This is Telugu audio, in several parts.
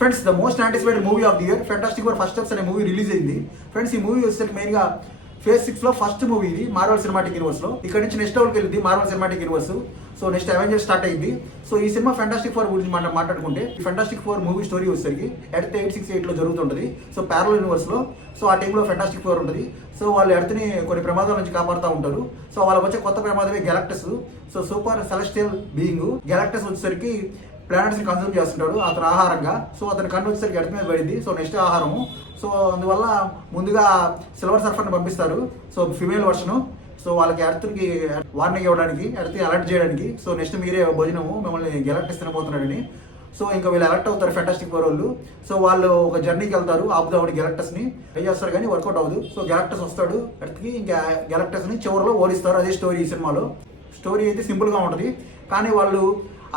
Friends the most anticipated movie of the year fantastic four first steps అనే మూవీ రిలీజ్ అయింది. ఫ్రెండ్స్ ఈ మూవీ వచ్చేసరికి మెయిన్ గా ఫేజ్ 6 లో ఫస్ట్ మూవీ ఇది మార్వెల్ సినిమాటిక్ యూనివర్స్ లో. ఇక్కడ నుంచి నెక్స్ట్ లెవెల్కి వెళ్ళింది Marvel cinematic universe. So next Avengers start అయింది. సో ఈ సినిమా ఫెంటాస్టిక్ ఫోర్ గురించి మనం మాట్లాడుకుంటే ఈ ఫెంటాస్టిక్ ఫోర్ మూవీ స్టోరీ వచ్చేసరికి ఎర్త్ 868 లో జరుగుతుంటది. సో ప్యారల్ యూనివర్స్ లో సో ఆ టైంలో ఫెంటాస్టిక్ ఫోర్ ఉంటుంది. సో వాళ్ళు ఎర్త్ని కొన్ని ప్రమాదాల నుంచి కాపాడుతూ ఉంటారు. సో వాళ్ళకి వచ్చే కొత్త ప్రమాదమే గ్యాలక్టస్. సో సూపర్ సెలెస్టియల్ బీయింగ్ గ్యాలక్టస్ వచ్చేసరికి ప్లానెట్స్ ని కన్సూమ్ చేస్తుంటాడు అతను ఆహారంగా. సో అతని కన్ను వచ్చేసరికి ఎర్త్ మీద పడింది. సో నెక్స్ట్ ఆహారము. సో అందువల్ల ముందుగా సిల్వర్ సర్ఫర్ని పంపిస్తారు. So female వర్షను. సో వాళ్ళకి ఎర్త్కి వార్నింగ్ ఇవ్వడానికి, ఎర్త్ అలర్ట్ చేయడానికి. సో నెక్స్ట్ మీరే భోజనము మిమ్మల్ని గెలక్టస్ తినబోతున్నాడని. సో ఇంకా వీళ్ళు అలర్ట్ అవుతారు ఫెంటాస్టిక్ ఫోర్ వాళ్ళు. సో వాళ్ళు ఒక జర్నీకి వెళ్తారు ఆపుదామని గెలక్టస్ ని ట్రై చేస్తారు కానీ వర్కౌట్ అవ్వదు. సో గెలక్టస్ వస్తాడు ఎర్త్కి, ఇంకా గెలక్టస్ ని చివరిలో ఓడిస్తారు. అదే స్టోరీ ఈ సినిమాలో. స్టోరీ అయితే సింపుల్ గా ఉంటుంది కానీ వాళ్ళు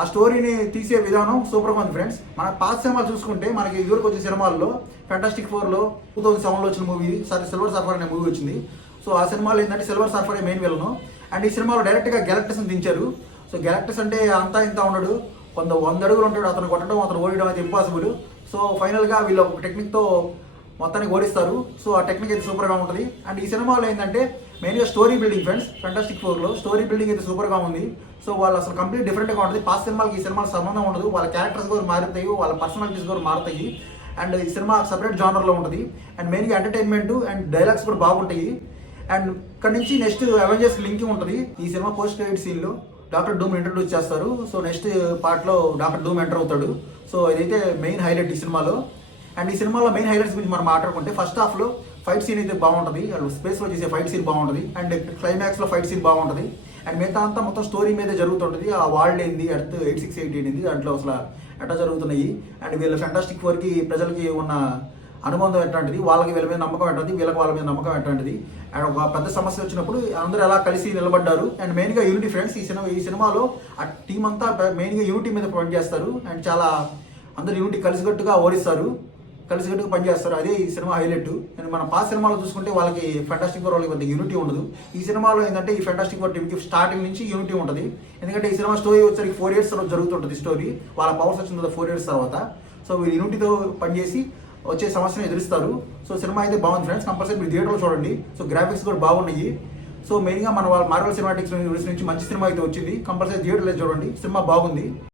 ఆ స్టోరీని తీసే విధానం సూపర్గా ఉంది ఫ్రెండ్స్. మన పాత సినిమాలు చూసుకుంటే మనకి ఇదివరకు వచ్చే సినిమాల్లో ఫెంటాస్టిక్ ఫోర్లో 2007లో వచ్చిన మూవీ సిల్వర్ సర్ఫర్ అనే మూవీ వచ్చింది. సో ఆ సినిమాలో ఏంటంటే silver surfer main villain. And ఈ సినిమాలో డైరెక్ట్గా గ్యాలక్టస్ని దించారు. సో గ్యాలక్టస్ అంటే అంతా ఇంత ఉండడు, 100 అడుగులు ఉంటాడు. అతను కొట్టడం, అతను ఓడడం అయితే ఇంపాసిబుల్. సో ఫైనల్గా వీళ్ళు ఒక టెక్నిక్తో మొత్తానికి ఓడిస్తారు. సో ఆ టెక్నిక్ అయితే సూపర్గా ఉంటుంది. అండ్ ఈ సినిమాలో ఏంటంటే మెయిన్గా స్టోరీ బిల్డింగ్ ఫ్రెండ్స్. ఫెంటాస్టిక్ ఫోర్లో స్టోరీ బిల్డింగ్ అయితే సూపర్గా ఉంది. సో వాళ్ళు అసలు కంప్లీట్ డిఫరెంట్గా ఉంటుంది. పాత సినిమాలకి ఈ సినిమాకి సంబంధం ఉండదు. వాళ్ళ క్యారెక్టర్స్ కూడా మారుతాయి, వాళ్ళ పర్సనాలిటీస్ కూడా మారుతాయి. అండ్ ఈ సినిమా సపరేట్ జానర్లో ఉంటుంది. అండ్ మెయిన్గా ఎంటర్టైన్మెంట్ అండ్ డైలాగ్స్ కూడా బాగుంటాయి. అండ్ ఇక్కడ నుంచి నెక్స్ట్ అవెంజర్స్ లింకింగ్ ఉంటుంది. ఈ సినిమా పోస్ట్ క్రెడిట్ సీన్లో డాక్టర్ డూమ్ ఇంట్రడ్యూస్ చేస్తారు. సో నెక్స్ట్ పార్ట్లో డాక్టర్ డూమ్ ఎంటర్ అవుతాడు. సో ఇదైతే మెయిన్ హైలైట్ ఈ సినిమాలో. అండ్ ఈ సినిమాలో మెయిన్ హైలైట్స్ గురించి మనం మాట్లాడుకుంటే ఫస్ట్ హాఫ్లో ఫైట్ సీన్ అయితే బాగుంటుంది. స్పేస్లో చేసే ఫైట్ సీన్ బాగుంటుంది. అండ్ క్లైమాక్స్లో ఫైట్ సీన్ బాగుంటుంది. అండ్ మిగతా అంతా మొత్తం స్టోరీ మీదే జరుగుతుంటుంది. ఆ వరల్డ్ ఏంది, ఎర్త్ 868 ఏంది, దాంట్లో అసలు ఎట్లా జరుగుతున్నాయి, అండ్ వీళ్ళ ఫెంటాస్టిక్ ఫోర్కి ప్రజలకి ఉన్న అనుబంధం ఎట్లాంటిది, వాళ్ళకి వీళ్ళ మీద నమ్మకం ఎట్లాంటిది, వీళ్ళకి వాళ్ళ మీద నమ్మకం ఎట్లాంటిది, అండ్ ఒక పెద్ద సమస్య వచ్చినప్పుడు అందరూ ఎలా కలిసి నిలబడ్డారు. అండ్ మెయిన్గా యూనిటీ ఫ్రెండ్స్. ఈ సినిమాలో ఆ టీం అంతా మెయిన్గా యూనిటీ మీద పనిచేస్తారు. అండ్ చాలా అందరూ యూనిటీ కలిసికట్టుగా ఓడిస్తారు, కలిసికట్టుగా పనిచేస్తారు. అదే ఈ సినిమా హైలైట్. అండ్ మన పాత సినిమాలో చూసుకుంటే వాళ్ళకి ఫెంటాస్టిక్ ఫోర్ వాళ్ళకి పెద్ద యూనిటీ ఉండదు. ఈ సినిమాలో ఏంటంటే ఈ ఫెంటాస్టిక్ ఫోర్ టీంకి స్టార్టింగ్ నుంచి యూనిటీ ఉంటుంది. ఎందుకంటే ఈ సినిమా స్టోరీ వచ్చేసరికి 4 years తర్వాత జరుగుతుంటుంది స్టోరీ. వాళ్ళ పవర్స్ వచ్చిన తర్వాత 4 years తర్వాత. సో వీళ్ళు యూనిటీతో పనిచేసి వచ్చే సమస్యను ఎదురుస్తారు. సో సినిమా అయితే బాగుంది ఫ్రెండ్స్. కంపల్సరీ మీరు థియేటర్లో చూడండి. సో గ్రాఫిక్స్ కూడా బాగున్నాయి. సో మెయిన్గా మన వాళ్ళ మార్వెల్ సినిమాటిక్స్ నుంచి మంచి సినిమా అయితే వచ్చింది. కంపల్సరీ థియేటర్లో చూడండి. సినిమా బాగుంది.